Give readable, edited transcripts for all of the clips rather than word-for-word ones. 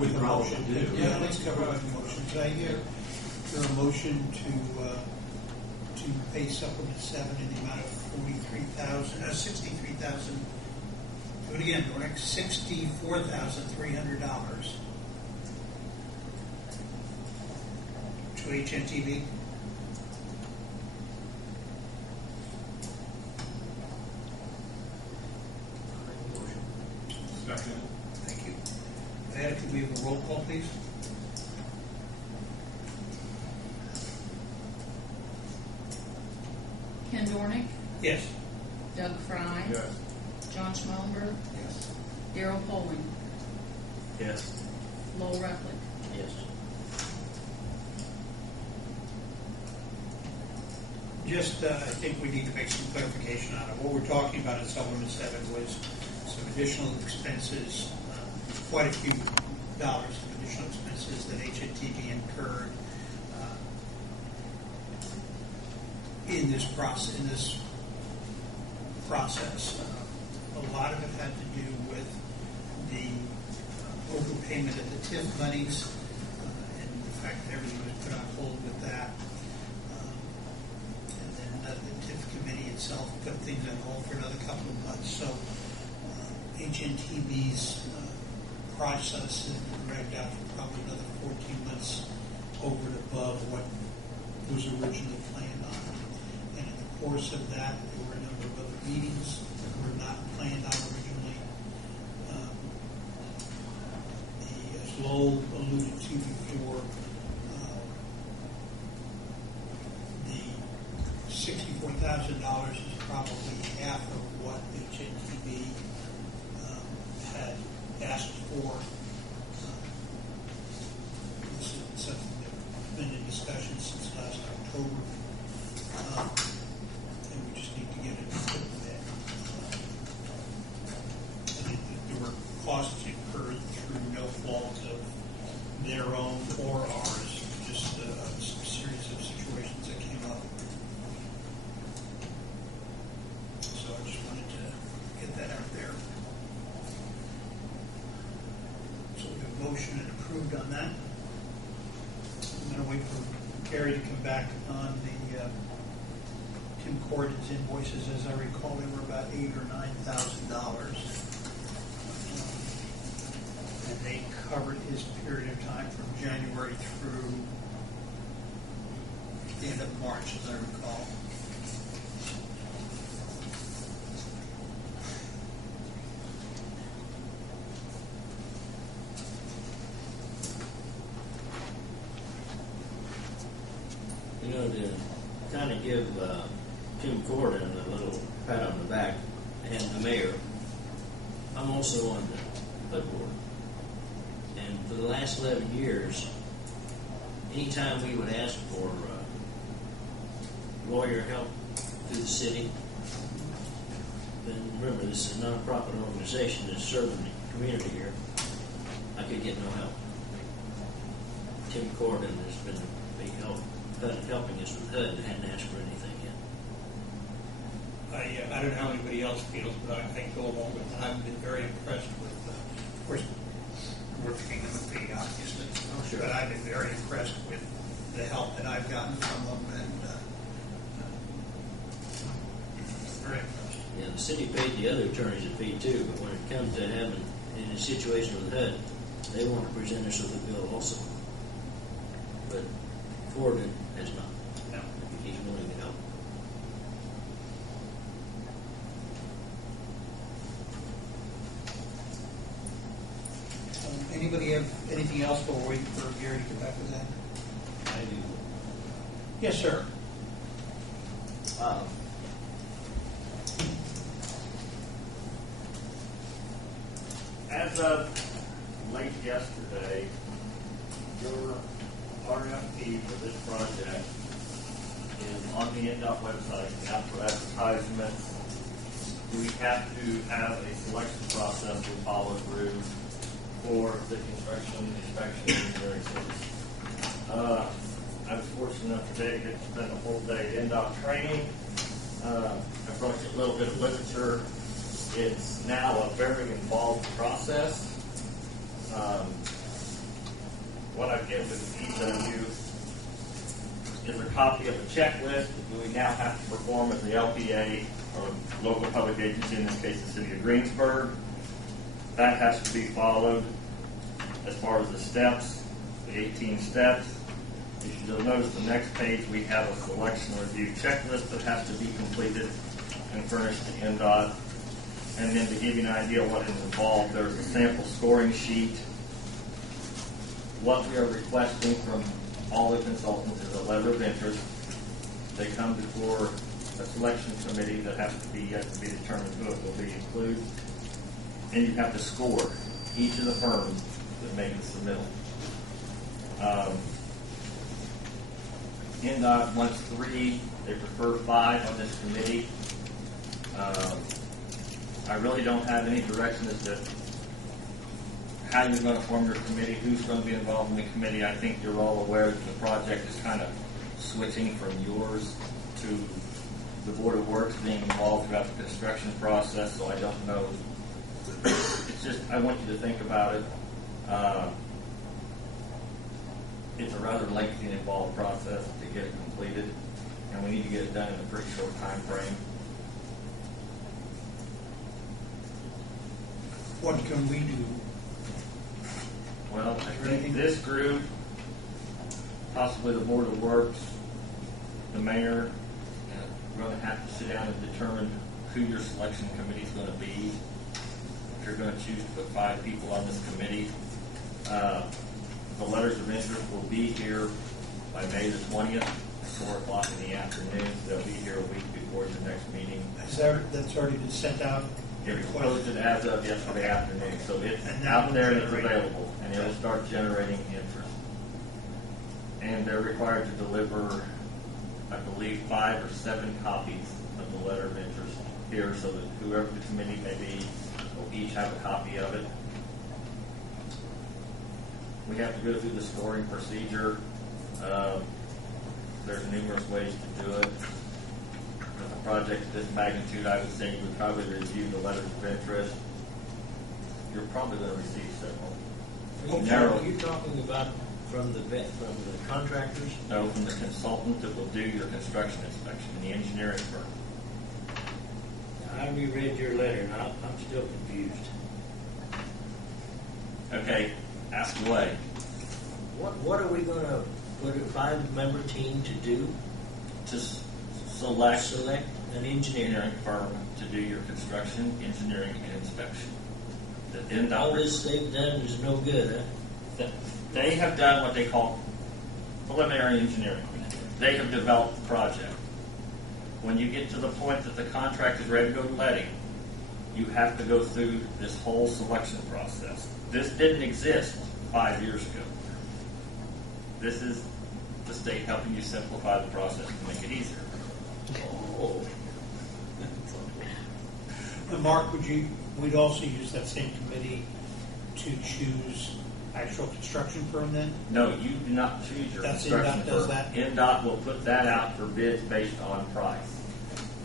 with the motion to do. Yeah, let's cover the motion. Did I hear a motion to pay supplement 7 in the amount of $63,000? Do it again, Dornick. $64,300 to HNTV. Second. Thank you. Ed, could we have a roll call, please? Ken Dornick, Yes. Doug Fry, Yes. John Schmallenberg, Yes. Darrell Poling, Yes. Lowell Rufflick. Yes. Just, I think we need to make some clarification on it. What we're talking about in supplement 7 was some additional expenses, quite a few dollars of additional expenses that HNTV incurred in this process. A lot of it had to do with the overpayment of the TIF monies and the fact that everything was put on hold with that. And then the TIF committee itself put things on hold for another couple of months. So HNTV's process has been dragged out for probably another 14 months over and above what was originally planned on. And in the course of that, there were a number of other meetings that were not planned on originally. As Lowell alluded to before, the $64,000 is probably half of what HNTV had asked for. This is something that's been in discussion since last October, and we just need to get it put in bed. There were costs incurred through no fault of their own or ours, just a series of situations that came up. So I just wanted to get that out there. So we have a motion and approved on that. I'm going to wait for Gary to come back on the Tim Corden's invoices. As I recall, they were about $8,000 or $9,000. And they covered his period of time from January through the end of March, as I recall. You know, to kind of give Tim Corden a little pat on the back and the mayor, I'm also on the HUD board. And for the last 11 years, anytime we would ask for lawyer help through the city, then remember, this is a non-profit organization that's serving the community here, I could get no help. Tim Corden has been a big help. Helping us with HUD and hadn't asked for anything yet. I don't know how anybody else feels, but I go along with it. I've been very impressed with, of course, we're picking them a fee, obviously. Oh, sure. But I've been very impressed with the help that I've gotten from them, and very impressed. Yeah, the city paid the other attorneys a fee too, but when it comes to having in a situation with HUD, they want to present us with a bill also. But Ford has not. No. He's willing to help. Anybody have anything else while we're waiting for Gary to get back with that? I do. Yes, sir. As of late yesterday, your RFP for this project is on the NDOT website, out for advertisements. We have to have a selection process we follow through for the construction inspection engineering service. I was fortunate enough today to get to spend a whole day at NDOT training. I brought you a little bit of literature. It's now a very involved process. get with each of you is a copy of the checklist that we now have to perform as the LPA, or local public agency, in this case the city of Greensburg. That has to be followed as far as the steps, the 18 steps. You'll notice the next page we have a selection review checklist that has to be completed and furnished to NDOT. And then to give you an idea of what is involved, there's a sample scoring sheet. What we are requesting from all the consultants is a letter of interest. They come before a selection committee that has to be yet to be determined who it will be included. And you have to score each of the firms that make the submittal. NDOT wants 3, they prefer 5 on this committee. I really don't have any direction as to how you're going to form your committee, who's going to be involved in the committee. I think you're all aware that the project is kind of switching from yours to the Board of Works being involved throughout the construction process, so I don't know. It's just, I want you to think about it. It's a rather lengthy and involved process to get it completed, and we need to get it done in a pretty short time frame. What can we do? Well, I think this group, possibly the Board of Works, the mayor, we're going to have to sit down and determine who your selection committee is going to be. If you're going to choose to put 5 people on this committee, the letters of interest will be here by May the 20th, 4 o'clock in the afternoon. They'll be here a week before the next meeting. That's already been sent out? It was posted as of yesterday afternoon, so it's out there and it's available, and it'll start generating interest. And they're required to deliver, I believe, 5 or 7 copies of the letter of interest here, so that whoever the committee may be will each have a copy of it. We have to go through the scoring procedure. There's numerous ways to do it. With a project of this magnitude, I would say you would probably review the letters of interest. You're probably going to receive several. Are you talking about from the contractors? No, from the consultant that will do your construction inspection in the engineering firm. I reread your letter, and I'm still confused. Okay, ask away. What are we going to put a 5-member team to do? To select an engineering firm to do your construction, engineering, and inspection. All this they've done is no good, huh? They have done what they call preliminary engineering. They have developed the project. When you get to the point that the contract is ready to go to letting, you have to go through this whole selection process. This didn't exist 5 years ago. This is the state helping you simplify the process to make it easier. Oh. Mark, we'd also use that same committee to choose actual construction firm then? No, you do not choose your That's construction NDOT does firm. that? NDOT will put that out for bids based on price.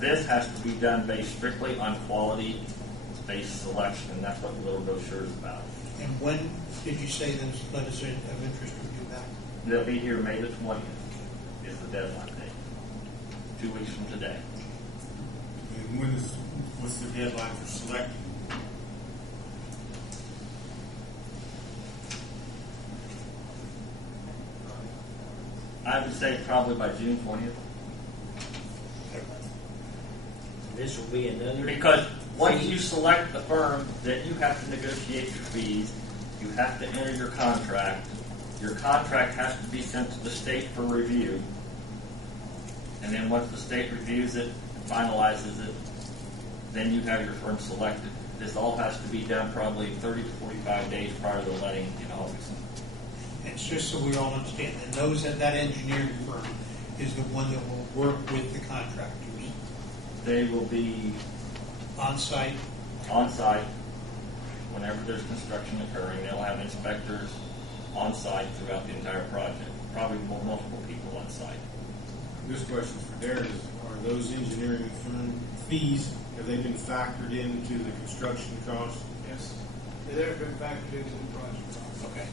This has to be done based strictly on quality-based selection, and that's what the little brochure is about. And when did you say those letters of interest would be back? They'll be here May the 20th is the deadline date. 2 weeks from today. And what's the deadline for selecting? I would say probably by June 20th. This will be another. Because once you select the firm, then you have to negotiate your fees. You have to enter your contract. Your contract has to be sent to the state for review. And then once the state reviews it, finalizes it, then you have your firm selected. This all has to be done probably 30 to 45 days prior to the letting in August. It's just so we all understand, and that engineering firm is the one that will work with the contractors They will be on site. on site whenever there's construction occurring. They'll have inspectors on site throughout the entire project, probably multiple people on site. This question's for Darren. Are those engineering firm fees, have they been factored into the construction cost? Yes, they've been factored into the project. Okay.